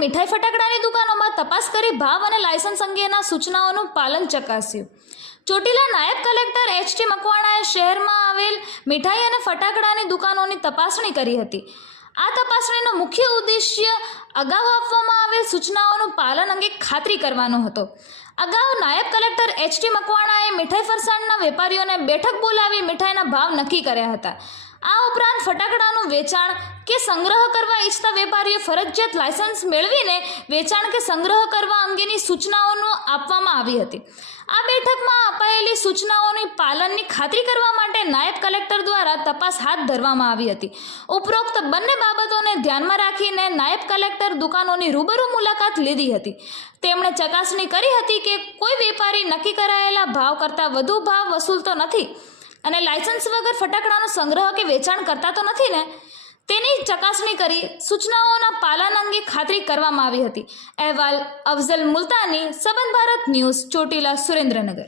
મીઠાઈ ફટાકડાની દુકાનોમાં તપાસ કરી ભાવ અને લાયસન્સ અંગેના સૂચનાઓનું પાલન ચકાસ્યું. ચોટીલા નાયબ કલેક્ટર એચ ટી મકવાણાએ શહેરમાં આવેલ મીઠાઈ અને ફટાકડાની દુકાનોની તપાસણી કરી હતી. આ તપાસણીનો મુખ્ય ઉદ્દેશ્ય અગાઉ આપવામાં આવેલ સૂચનાઓનું પાલન અંગે ખાતરી કરવાનો હતો. અગાઉ નાયબ કલેક્ટર એચ ટી મકવાણાએ મીઠાઈ ફરસાણના વેપારીઓને બેઠક બોલાવી મીઠાઈના ભાવ નક્કી કર્યા હતા. આ ઉપરાંત ફટાકડાનું વેચાણ કે સંગ્રહ કરવા ઈચ્છતા વેપારીઓ ફરજિયાત લાયસન્સ મેળવીને વેચાણ કે સંગ્રહ કરવા અંગેની સૂચનાઓનો આપવામાં આવી હતી. આ બેઠકમાં અપાયેલી સૂચનાઓની પાલનની ખાતરી કરવા માટે નાયબ કલેક્ટર દ્વારા તપાસ હાથ ધરવામાં આવી હતી. ઉપરોક્ત બંને બાબતોને ધ્યાનમાં રાખીને નાયબ કલેક્ટર દુકાનોની રૂબરૂ મુલાકાત લીધી હતી. તેમણે ચકાસણી કરી હતી કે કોઈ વેપારી નક્કી કરાયેલા ભાવ કરતાં વધુ ભાવ વસૂલતો નથી અને લાયસન્સ વગર ફટાકડાનો સંગ્રહ કે વેચાણ કરતા તો નથી ને? તેની ચકાસણી કરી સૂચનાઓના પાલન અંગે ખાતરી કરવામાં આવી હતી. અહેવાલ અફઝલ મુલતાની, સંબંધ ભારત ન્યૂઝ, ચોટીલા સુરેન્દ્રનગર.